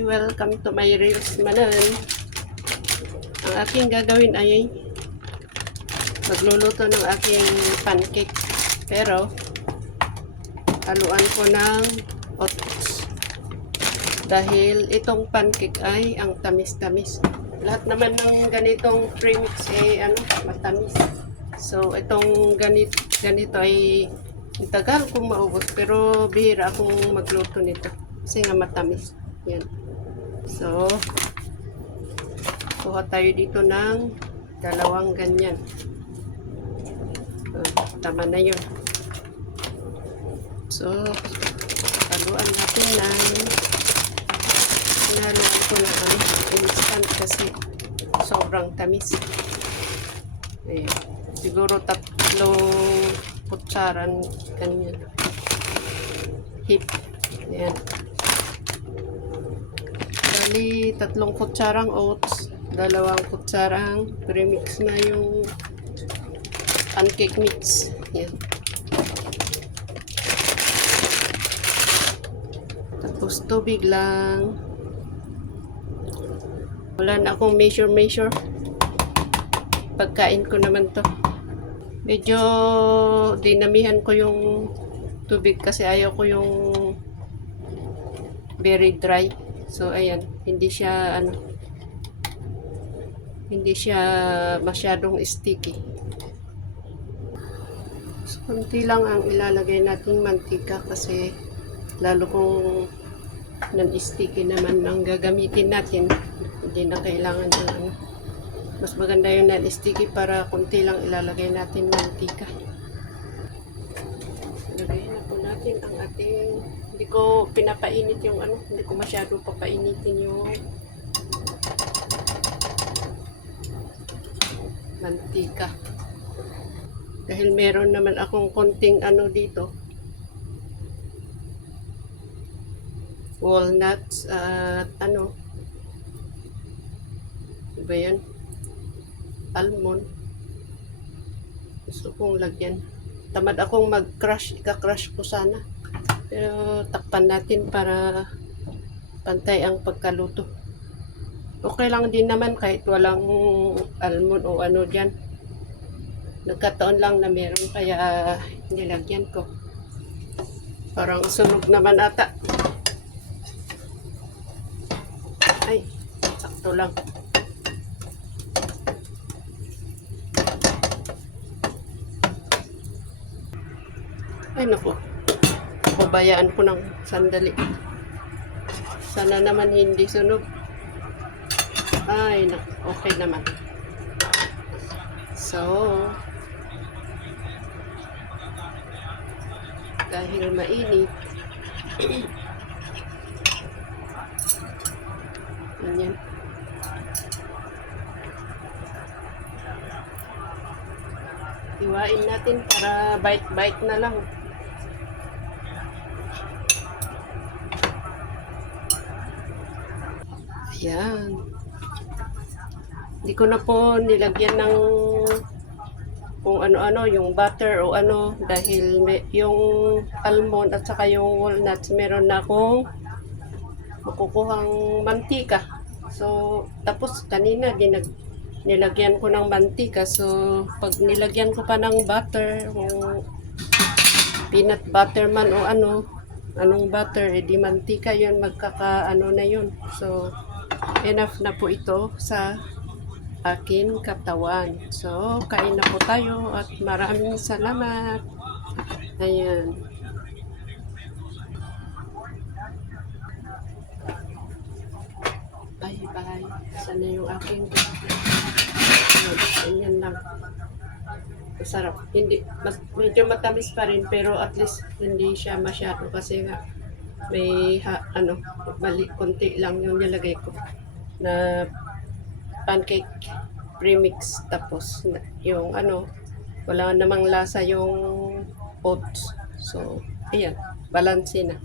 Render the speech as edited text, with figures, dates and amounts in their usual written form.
Hi, welcome to my reels manan. Ang aking gagawin ay magluluto ng aking pancake. Pero haluan ko ng oats. Dahil itong pancake ay ang tamis-tamis. Lahat naman ng ganitong premix ay matamis. So itong ganito ay tagal kong maubos, pero bihira akong magluto nito kasi nga matamis. Yan. So, kuha tayo dito ng dalawang ganyan. Tama na yun. So, haluan natin ng hinaluan ko ng instant kasi sobrang tamis. Ayan. Siguro 3 kutsaran ganyan. Hip. Ayan. Bali, 3 kutsarang oats, 2 kutsarang premix na yung pancake mix. Yan. Tapos tubig lang. Wala na akong measure. Pagkain ko naman to. Medyo dinamihan ko yung tubig kasi ayaw ko yung very dry. So ayan, hindi siya masyadong sticky. So, konti lang ang ilalagay nating mantika kasi lalo kung non-sticky naman ang gagamitin natin, hindi na kailangan ng mas maganda yung non-sticky para konti lang ilalagay natin mantika. Lagay na po natin ang ating, hindi ko pinapainit yung hindi ko masyado papainitin yung mantika. Dahil meron naman akong konting dito. Walnuts at diba yan? Almond. Gusto kong lagyan. Tamad akong mag-crush. Ika-crush ko sana. Pero takpan natin para pantay ang pagkaluto. Okay lang din naman kahit walang almond o dyan. Nagkataon lang na meron kaya nilagyan ko. Parang sunog naman ata. Ay, sakto lang. Ay naku. Pabayaan ko ng sandali. Sana naman hindi sunog. Ay, okay naman. So, dahil mainit, ganyan. Iwain natin para bite-bite na lang. Ayan. Hindi ko na po nilagyan ng kung ano-ano, yung butter o dahil yung almond at saka yung walnuts, meron na akong makukuhang mantika. So, tapos kanina nilagyan ko ng mantika. So, pag nilagyan ko pa ng butter, kung peanut butter man o anong butter, edi mantika yun, na yun. So, enough na po ito sa akin katawan. So, kain na po tayo at maraming salamat. Ayan. Bye-bye. Sana yung aking ayan lang. Masarap. Hindi, medyo matamis pa rin pero at least hindi siya masyado kasi nga may mali, konti lang yung nilagay ko na pancake premix, tapos yung wala namang lasa yung oats. So ayan, balance na.